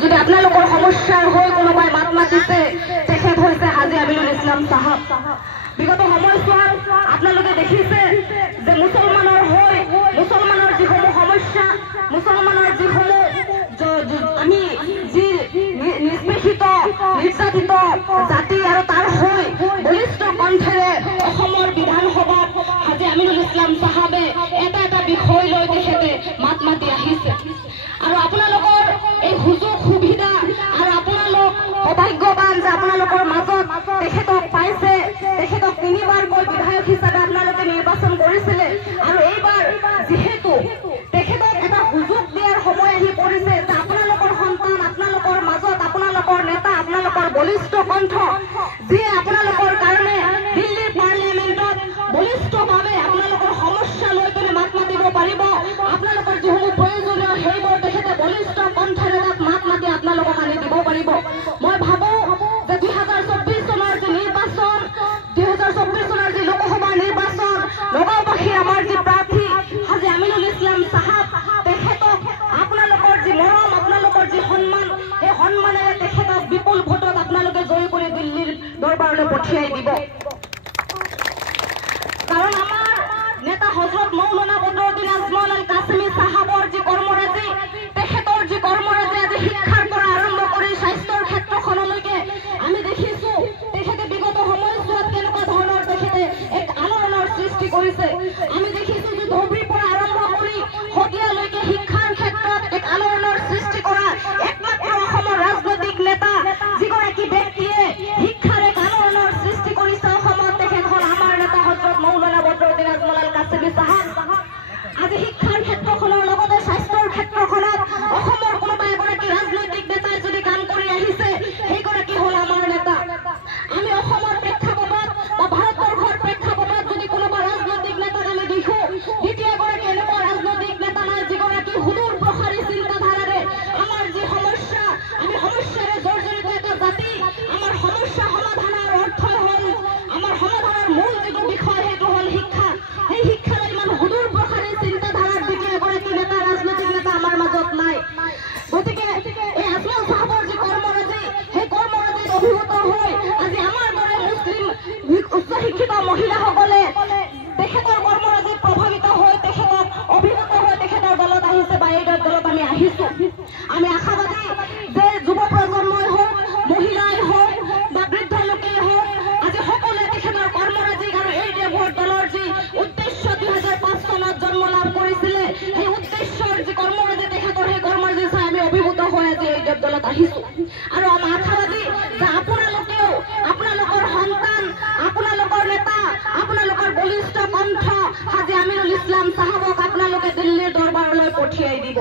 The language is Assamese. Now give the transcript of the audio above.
যদি আপোনালোকৰ সমস্যাৰ হৈ কোনোবাই মাত মাতিছে তেখেত হৈছে হাজী আমিনুল ইছলাম চাহাব। বিগত সময়ছোৱাত আপোনালোকে দেখিছে যে মুছলমানৰ হৈ মুছলমানৰ যিসমূহ সমস্যা, মুছলমানৰ যিসমূহ আমি যি নিষ্পেষিত নিৰ্যাতিত জাতি আৰু তাৰ হৈ বলিষ্ঠ কণ্ঠেৰে অসমৰ বিধানসভাত হাজী আমিনুল ইছলাম চাহাবে এটা বিষয় লৈ তেখেতে মাত মাতি আহিছে। আৰু আপোনালোকৰ এই সুযোগ সুবিধা আৰু আপোনালোক সৌভাগ্যৱান যে আপোনালোকৰ মাজত তেখেতক পাইছে। তেখেতক 3বাৰকৈ বিধায়ক হিচাপে আপোনালোকে নিৰ্বাচন কৰিছিলে আৰু এইবাৰ যিহেতু তেখেতক এটা সুযোগ দিয়াৰ সময় আহি পৰিছে যে আপোনালোকৰ সন্তান, আপোনালোকৰ মাজত আপোনালোকৰ নেতা, আপোনালোকৰ বলিষ্ঠ কণ্ঠ যিয়ে আপোনালোকৰ কাৰণে দিল্লীৰ পাৰ্লিয়ামেণ্টত বলিষ্ঠভাৱে আপোনালোকৰ সমস্যা লৈ পেলাই মাত মাতিব পাৰিব। আপোনালোকৰ যিসমূহ প্ৰয়োজনীয় সেইবোৰ তেখেতে বলিষ্ঠ কণ্ঠৰে তাত মাত মাতি আপোনালোকক আনি দিব পাৰিব। মই ভাবোঁ যে 2024 চনৰ যি নিৰ্বাচন, 2024 চনৰ যি লোকসভা নিৰ্বাচন, নগাঁওবাসীৰ আমাৰ যি প্ৰাৰ্থী হাজী আমিনুল ইছলাম চাহাব, তেখেতক আপোনালোকৰ যি মৰম, আপোনালোকৰ যি সন্মান, সেই সন্মানেৰে তেখেতক বিপুল ভোটত আপোনালোকে জয়ী কৰি দিল্লীৰ দৰবাৰলৈ পঠিয়াই দিব। কাৰণ আমাৰ নেতা হজৰত মৌলানা বদৰুদ্দিন আজমল আল কাছিমি চাহাবৰ যি কৰ্মৰাজি, তেখেতৰ যি কৰ্মৰাজি আজি শিক্ষাৰ পৰা আৰম্ভ কৰি স্বাস্থ্যৰ ক্ষেত্ৰখনলৈকে আমি দেখিছোঁ তেখেতে বিগত সময়ছোৱাত কেনেকুৱা ধৰণৰ তেখেতে এক আলোড়নৰ সৃষ্টি কৰিছে। আমি দেখিছোঁ যে ধুবুৰীৰ পৰা আৰম্ভ কৰি শদিয়ালৈকে শিক্ষাৰ ক্ষেত্ৰত এক আলোড়নৰ সৃষ্টি কৰা একমাত্ৰ অসমৰ ৰাজনৈতিক নেতা যিগৰাকী ব্যক্তিয়ে শিক্ষাৰ এক আলোড়নৰ সৃষ্টি কৰিছে অসমত, তেখেত হ'ল আমাৰ নেতা হজৰত মৌলানা বদৰুদ্দিন আজমল আল কাছিমি চাহাব। আজি শিক্ষাৰ ক্ষেত্ৰখনৰ লগতে স্বাস্থ্যৰ ক্ষেত্ৰখনত অসমৰ কোনোবা এগৰাকী ৰাজনৈতিক নেতাই যদি কাম কৰি আহিছে, সেইগৰাকী হ'ল আমাৰ নেতা। আমি অসমৰ প্ৰেক্ষাপটত বা ভাৰতবৰ্ষৰ প্ৰেক্ষাপটত যদি কোনোবা ৰাজনৈতিক নেতাক আমি দেখোঁ, দ্বিতীয় এগৰাকী এনেকুৱা ৰাজনৈতিক নেতা নাই যিগৰাকী সুদূৰ প্ৰসাৰী চিন্তাধাৰাৰে আমাৰ যি সমস্যা, আমি সমস্যাৰে জৰ্জৰিত এটা জাতি, আমাৰ সমস্যা সমাধানৰ অৰ্থই হ'ল, আমাৰ সমাধানৰ মূল যিটো বিষয় সেইটো হ'ল শিক্ষা। সেই শিক্ষাৰে ইমান সুদূৰ প্ৰসাৰী চিন্তাধাৰাৰ দ্বিতীয় এগৰাকী নেতা, ৰাজনৈতিক নেতা আমাৰ মাজত নাই। গতিকে এই আজমল চাহাবৰ যি কৰ্মৰাজি, সেই কৰ্মৰাজিত অভিভূত হৈ আজি আমাৰ দৰে মুছলিম উচ্চ শিক্ষিত মহিলাসকলে তেখেতৰ কৰ্মৰাজিত প্ৰভাৱিত হৈ তেখেতক অভিভূত হৈ তেখেতৰ দলত আহিছে বা এই দলত আমি আহিছোঁ। আমি আশাবাদী যে যুৱ প্ৰজন্মই হওক, মহিলাই হওক বা বৃদ্ধ লোকেই হওক, আজি সকলোৱে তেখেতৰ কৰ্মৰাজিক আৰু এই দেৱৰ দলৰ যি উদ্দেশ্য 2005 চনত জন্ম লাভ কৰিছিলে, সেই উদ্দেশ্যৰ যি কৰ্মৰাজি তেখেতৰ, সেই কৰ্মৰাজি চাই আমি অভিভূত হৈ আজি এই দেৱ দলত আহিছোঁ। আৰু আমি আশাবাদী যে আপোনালোকেও আপোনালোকৰ সন্তান, আপোনালোকৰ নেতা, আপোনালোকৰ বলিষ্ঠ কণ্ঠ হাজী আমিনুল ইছলাম চাহাবক আপোনালোকে দিল্লীৰ দৰবাৰলৈ পঠিয়াই দিব।